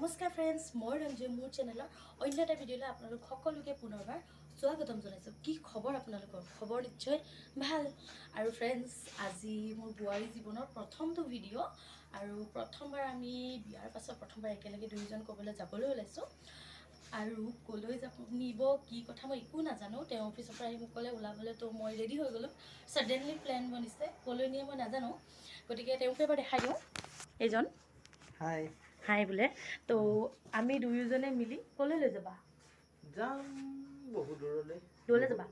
নমস্কাৰ ফ্ৰেণ্ডছ, মই ৰঞ্জু মোৰ চেনেলৰ অন্য এটা ভিডিঅ'লৈ আপোনালোক সকলোকে পুনৰবাৰ স্বাগতম জনাইছোঁ। কি খবৰ আপোনালোকৰ? খবৰ নিশ্চয় ভাল। আৰু ফ্ৰেণ্ডছ, আজি মোৰ বোৱাৰী জীৱনৰ প্ৰথমটো ভিডিঅ' আৰু প্ৰথমবাৰ আমি বিয়াৰ পাছত প্ৰথমবাৰ একেলগে দুয়োজন ক'বলৈ যাবলৈ ওলাইছোঁ। আৰু ক'লৈ যাব নিব কি কথা মই একো নাজানো। তেওঁ অফিচৰ পৰা আহি মোক ক'লে ওলাবলৈ, তো মই ৰেডি হৈ গ'লোঁ। ছাডেনলি প্লেন বনিছে, ক'লৈ নিয়ে মই নাজানো, গতিকে তেওঁকে এবাৰ দেখাই দিওঁ। এইজন হাই হাই বোলে। তো আমি দুয়োজনে মিলি ক'লৈ লৈ যাবা? যাম বহু দূৰলৈ যাবা?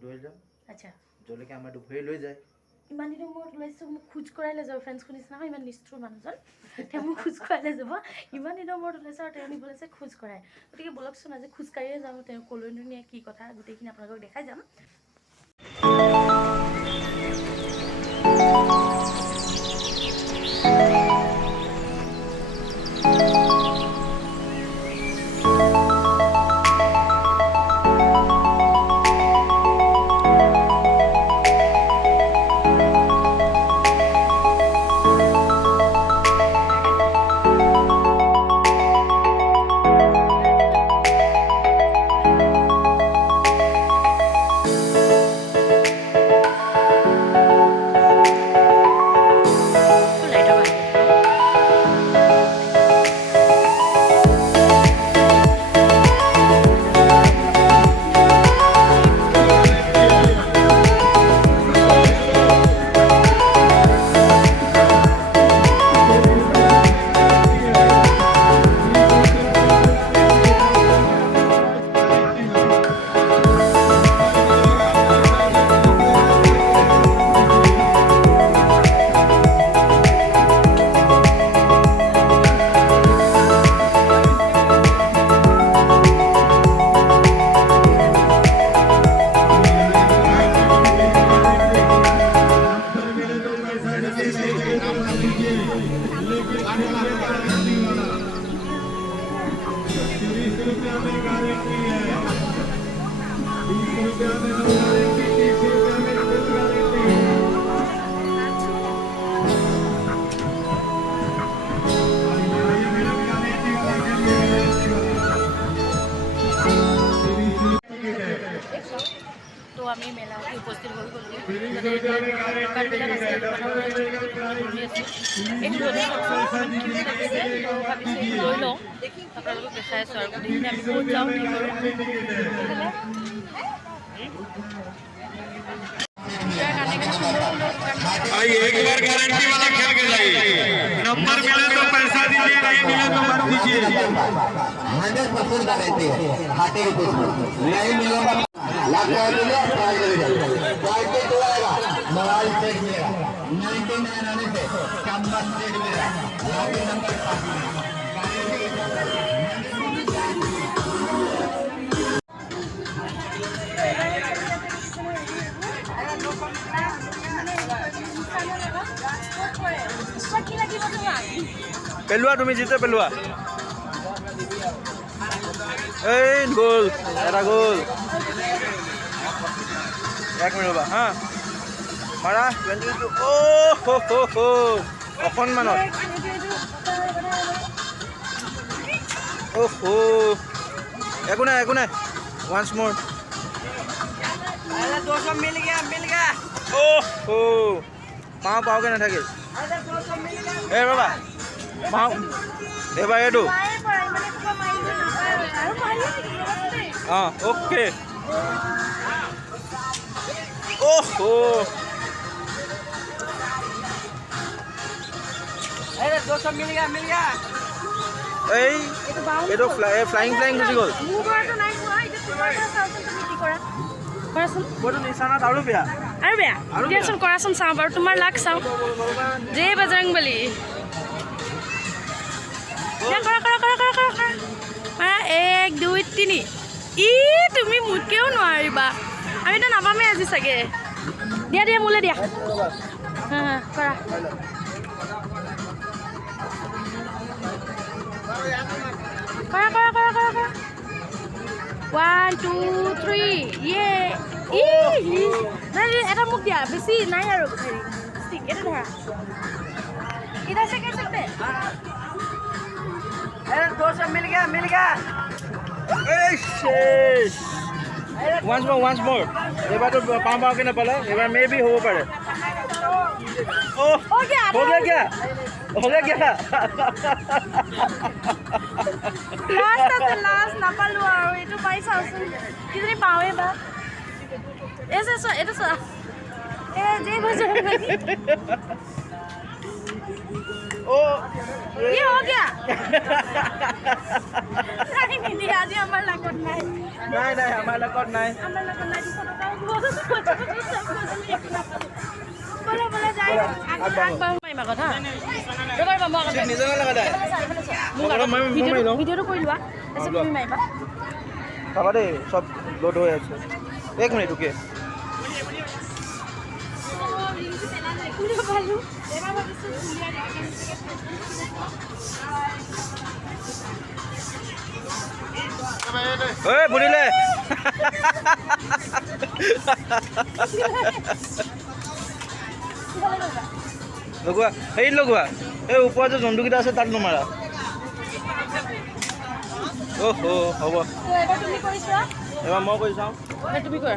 দূৰলৈ যাম। আচ্ছা, য'লৈকে আমাৰ দুখৰি লৈ যায়। ইমান দিনৰ মূৰত ওলাইছোঁ, মোক খোজ কঢ়াই লৈ যাব। ফ্ৰেণ্ডছ শুনিছে নহয়, ইমান নিষ্ঠুৰ মানুহজন। তেওঁ মোক খোজ কঢ়াই লৈ যাব। ইমান দিনৰ মূৰত ওলাইছে আৰু তেওঁ নিব ওলাইছে খোজ কঢ়াই। গতিকে ব'লকচোন আজি খোজকাঢ়িয়ে যাওঁ। তেওঁ ক'লৈ নিয়ে কি কথা গোটেইখিনি আপোনালোকক দেখাই যাম। তো আমি মেলাতে উপস্থিত হৈ গ'লোঁ। দোকানবিলাক আছে, দোকানৰ পৰা ঘূৰি আছোঁ। এইটো ৰ'দে চাওকচোন কিউট লাগিছে, তো ভাবিছোঁ এইটো লৈ লওঁ, আপোনালোকক দেখাই আছোঁ আৰু গোটেইখিনি আমি ক'ত যাওঁ কি কৰোঁ। एक बार गारंटी वाला खेल के जाइए। नंबर मिले तो पैसा दीजिए, नहीं मिले तो मत दीजिए। 100% गारंटी है। खाते के कुछ नहीं मिलेगा, लाख मिलेगा, क्वालिटी तो आएगा, मोबाइल सेट मिलेगा, 99 आने से कैंपस सेट मिलेगा, लॉबी नंबर পেলোৱা, তুমি জিতে পেলোৱা। এই গ'ল, এটা গ'ল। 1 মিনিট ৰ'বা হা, মাৰা 22। অকণমানত একো নাই একো নাই। ওৱান্স মোৰ পাওঁকৈ নাথাকে। এই ৰ'বা পাওঁ এইবাৰ এইটো। অঁ অ'কে। এই এইটো ফ্লাইং গুচি গ'ল। নিচানাত আৰু বেয়া দিয়াচোন, কৰাচোন চাওঁ বাৰু, তোমাৰ লাক চাওঁ। জয় বজৰংবলী। কৰা 1 2 3। তুমি মোতকেও নোৱাৰিবা, আমিতো নাপামেই আজি চাগে। দিয়া মোলৈ দিয়া। কৰা 1 2 3। এটা মোক দিয়া, বেছি নাই আৰু হেৰি ষ্টিক। এটা ধৰা, इधर से कैसे सकते हैं? सब मिल गया once more এবাৰ তো পাওঁকে নাপালে এবাৰ মে বি হ'ব পাৰে हो गया हो गया क्या लास्ट नापाলো আৰু এইটো পাই চাওচোন কিজনী পাওঁৱে বা এইটো চোৱা जे बजे ओ ये हो गया नहीं नहीं आज हमार लगत नहीं हमार लगत नहीं बोला जाए आग माई मागत हा रबर बा मगत निजन लगा दे ভিডিওটো কৰি লোৱা তাৰপিছত তুমি মাৰিবা বাবা দে সব লোড হৈ আছে এক মিনিট ওকে ভালো ओए बुढ़ीले লগোৱা হেৰি লগোৱা এই ওপৰত যে জন্তুকেইটা আছে তাত নমাৰা অহ হ'ব এবাৰ তুমি কৰিছা এবাৰ মই কৰি চাওঁ তুমি কৰা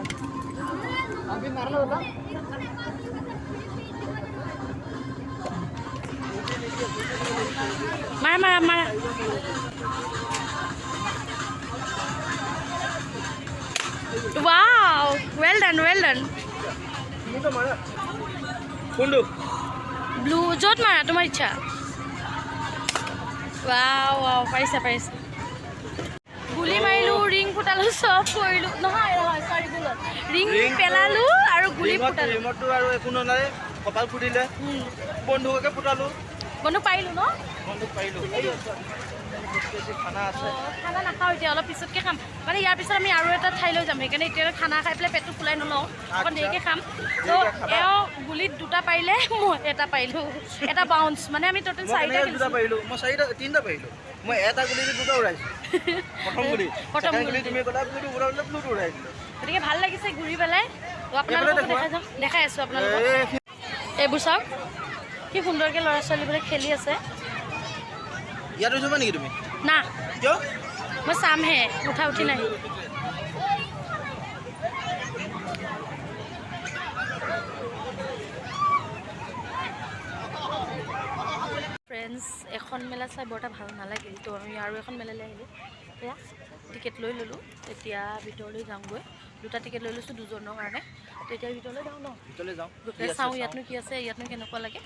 মাৰা Wow, well done. কোনটো Blue, jot mara, tomar ichha. Wow, paisa. Guli marilu, ring putalu, sob korilu. নহয়, sorry, bulot. Ring pelalu, aru guli putalu. ৰিমটটো আৰু একো নাই কপাল ফুটিলে বন্ধুকে ফুটালো বন্ধু পাইলো ন? বন্ধুক পাৰিলো খানা আছে খানা নাখাওঁ এতিয়া অলপ পিছতকৈ খাম মানে ইয়াৰ পিছত আমি আৰু এটা ঠাইলৈ যাম সেইকাৰণে এতিয়া খানা খাই পেলাই পেটটো ফুলাই নলওঁ অকণ দেৰিকৈ খাম তো এওঁ গুলিত দুটা পাৰিলে মই এটা পাৰিলোঁ এটা বাউন্স মানে আমি টোটেল চাৰিটা দুটা পাৰিলো মই তিনিটা পাৰিলো মই এটা গুলি দুটা উৰাইছো প্ৰথম গুলি তুমি ক'লা ব্লুটো উৰালে ব্লুটো উৰাইছিলো গতিকে ভাল লাগিছে ঘূৰি পেলাই তো আপোনালোকক দেখাই আছোঁ আপোনালোকক এইবোৰ চাওক কি সুন্দৰকৈ ল'ৰা ছোৱালীবোৰে খেলি আছে ইয়াত উঠিবা নেকি তুমি না কিয় মই চামহে উঠি নাই ফ্ৰেণ্ডছ এখন মেলা চাই বৰ এটা ভাল নালাগিল তো আমি আৰু এখন মেলালৈ আহিলোঁ এয়া টিকেট লৈ ল'লোঁ এতিয়া ভিতৰলৈ যাওঁগৈ দুটা টিকেট লৈ লৈছোঁ দুজনৰ কাৰণে তো এতিয়া ভিতৰলৈ যাওঁ ন ভিতৰলৈ যাওঁ চাওঁ ইয়াতনো কি আছে ইয়াতনো কেনেকুৱা লাগে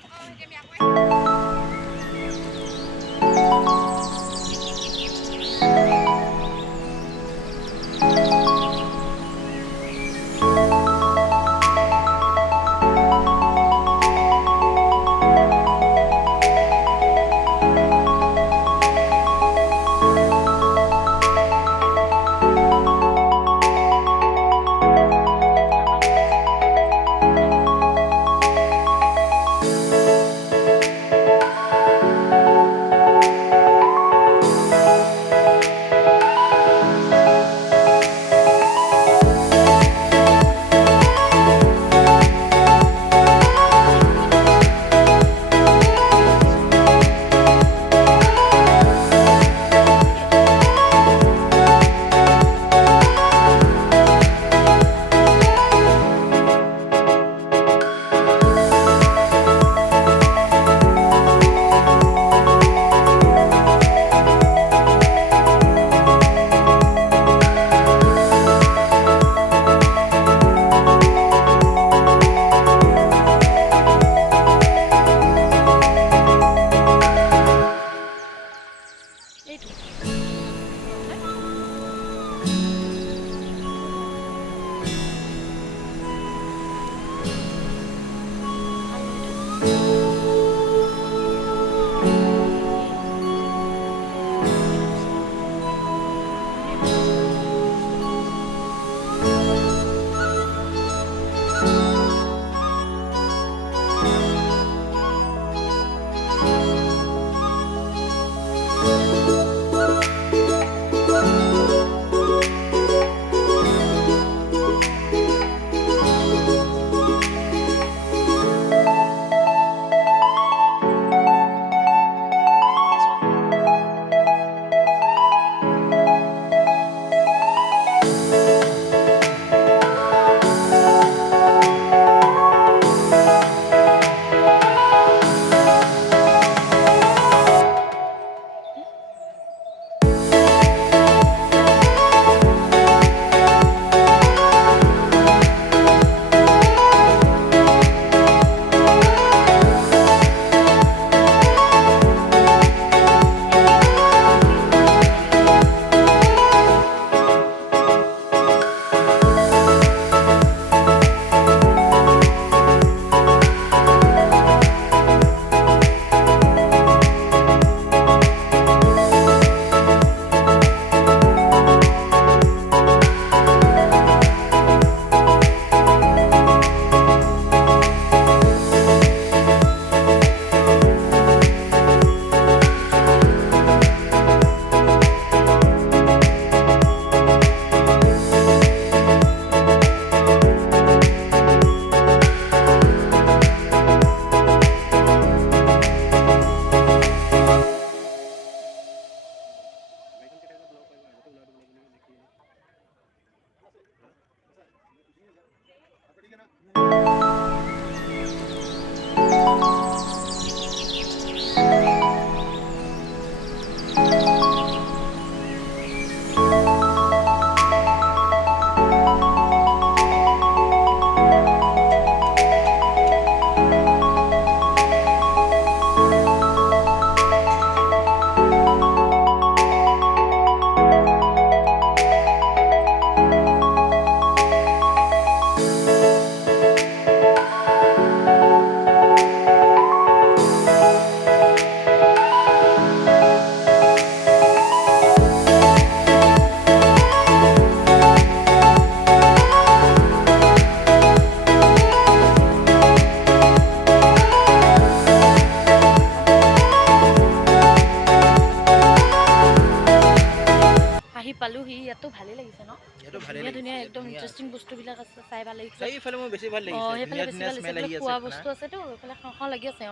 পালোহি ইয়াতো ভালেই লাগিছে ন ইয়াতো ভালেই ধুনীয়া ধুনীয়া লাগিছে, একদম ধুনীয়া। ইণ্টাৰেষ্টিং বস্তুবিলাক আছে চাই ভাল লাগিছে চাৰিওফালে মোৰ বেছি ভাল অঁ লাগিছে সেইফালে ধুনীয়া বেছি ধুনীয়া ভাল লাগিছে স্মেল এইফালে আহি আছে খোৱা আপোনাৰ। বস্তু আছেতো এইফালে খাওঁ খাওঁ লাগি আছে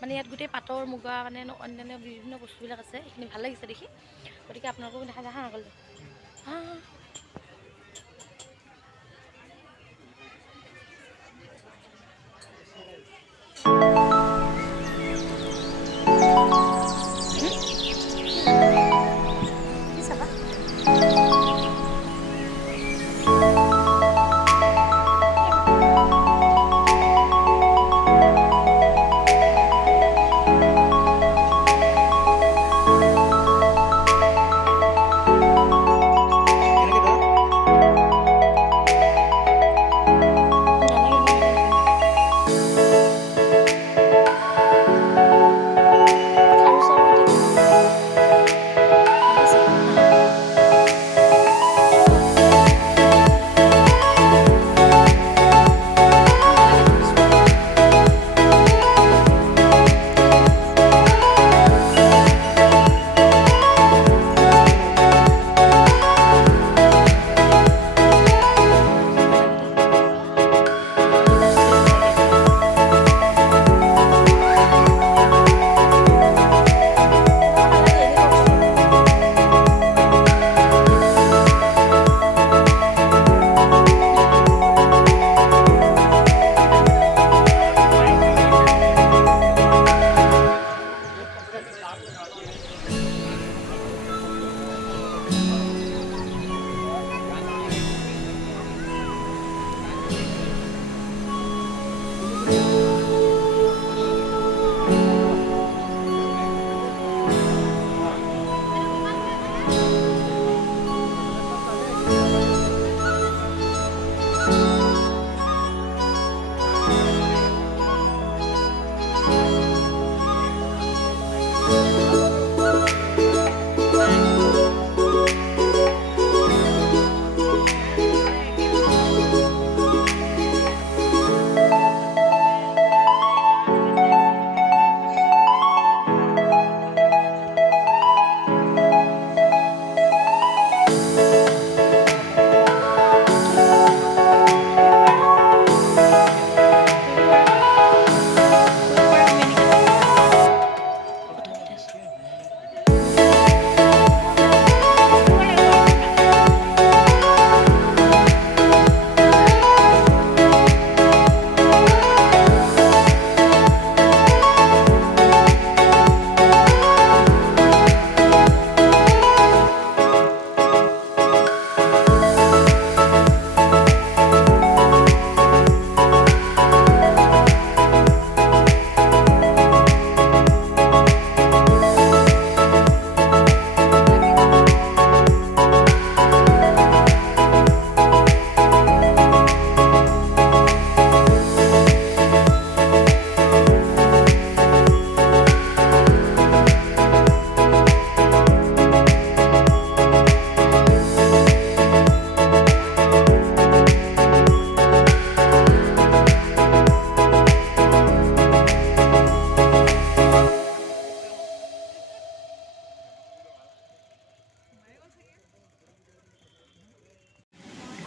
মানে ইয়াত গোটেই পাটৰ মুগা মানে অন্যান্য বিভিন্ন বস্তুবিলাক আছে সেইখিনি ভাল লাগিছে দেখি গতিকে আপোনালোকো দেখা যায় হা আগলৈ হা কি চাবা কেনেকৈ ধৰা?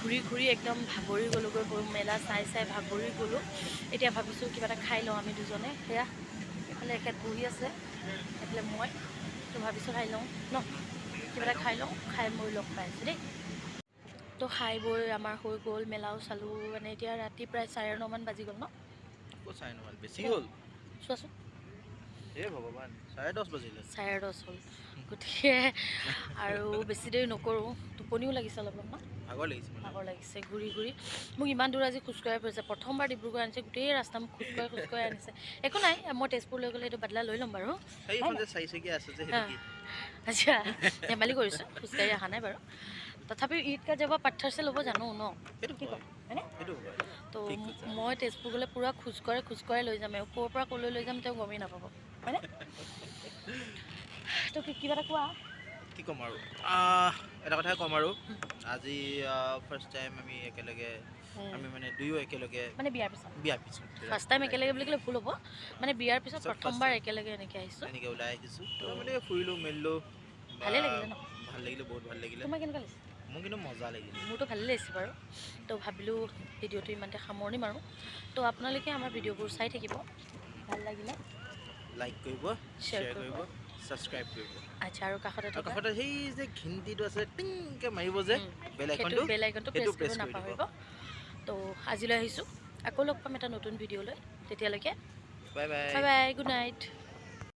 ঘূৰি ঘূৰি একদম ভাগৰি গ'লোগৈ মেলা চাই চাই ভাগৰি গ'লোঁ এতিয়া ভাবিছোঁ কিবা এটা খাই লওঁ আমি দুজনে সেয়া এইফালে এখেত বহি আছে এইফালে মই তো ভাবিছোঁ খাই লওঁ ন কিবা এটা খাই লওঁ খাই মই লগ পাই আছোঁ দেই তো খাই বৈ আমাৰ হৈ গ'ল মেলাও চালোঁ মানে এতিয়া ৰাতি প্ৰায় 9:30মান বাজি গ'ল ন ক'ত 9:30 বেছি হ'ল চোৱাচোন হে ভগৱান 10:30 বাজিলে 10:30 হ'ল গতিকে আৰু বেছি দেৰি নকৰোঁ টোপনিও লাগিছে অলপ ন ভাগৰ লাগিছে মানে ভাগৰ লাগিছে ঘূৰি ঘূৰি মোক ইমান দূৰ আজি খোজকঢ়াই ফুৰিছে প্ৰথমবাৰ ডিব্ৰুগড় আনিছে গোটেই ৰাস্তা মোক খোজকঢ়াই আনিছে একো নাই মই তেজপুৰলৈ গ'লে এইটো বাদলা লৈ ল'ম বাৰু সেইখন যে চাৰিচকীয়া আছে যে সেইটো কি আচ্ছা ধেমালি কৰিছোঁ খোজকাঢ়ি অহা নাই বাৰু তথাপিও ঈদ কা জবা পাথৰ চে ল'ব জানো ন সেইটো কি কয় হয়নে সেইটো তো মই তেজপুৰ গ'লে পূৰা খোজকঢ়াই লৈ যাম আৰু ক'ৰ পৰা ক'লৈ লৈ যাম তেওঁ গমেই নাপাব হয়নে তো কিবা এটা কোৱা কি ক'ম আৰু এটা কথাই ক'ম আৰু আজি ফাৰ্ষ্ট টাইম আমি একেলগে আমি মানে দুয়ো একেলগে মানে বিয়াৰ পিছত ফাৰ্ষ্ট টাইম ৰাইট, একেলগে বুলি ক'লে ভুল হ'ব মানে বিয়াৰ পিছত পিছত প্ৰথমবাৰ first time। একেলগে এনেকৈ আহিছোঁ এনেকৈ ওলাই আহিছোঁ তো মানে ফুৰিলোঁ মেলিলোঁ ভালেই লাগিলে ন ভাল লাগিলে বহুত ভাল লাগিলে তোমাৰ কেনেকুৱা লাগিছে মোৰ কিন্তু মজা লাগিলে মোৰতো ভালেই লাগিছে বাৰু তো ভাবিলোঁ ভিডিঅ'টো ইমানতে সামৰণি মাৰোঁ তো আপোনালোকে আমাৰ ভিডিঅ'বোৰ চাই থাকিব ভাল লাগিলে লাইক কৰিব Share শ্বেয়াৰ কৰিব। কৰিব ছাবস্ক্ৰাইব কৰিব আচ্ছা আৰু কাষতে আৰু থকা কাষতে সেই যে ঘিণ্টিটো আছে টিংকৈ মাৰিব যে বেল সেইটো আইকনটো বেল আইকনটো সেইটো প্ৰেছ কৰিব প্ৰেছ কৰি দিব নাপাহৰিব তো আজিলৈ আহিছোঁ আকৌ লগ পাম এটা নতুন ভিডিঅ'লৈ তেতিয়ালৈকে bye bye bye bye good night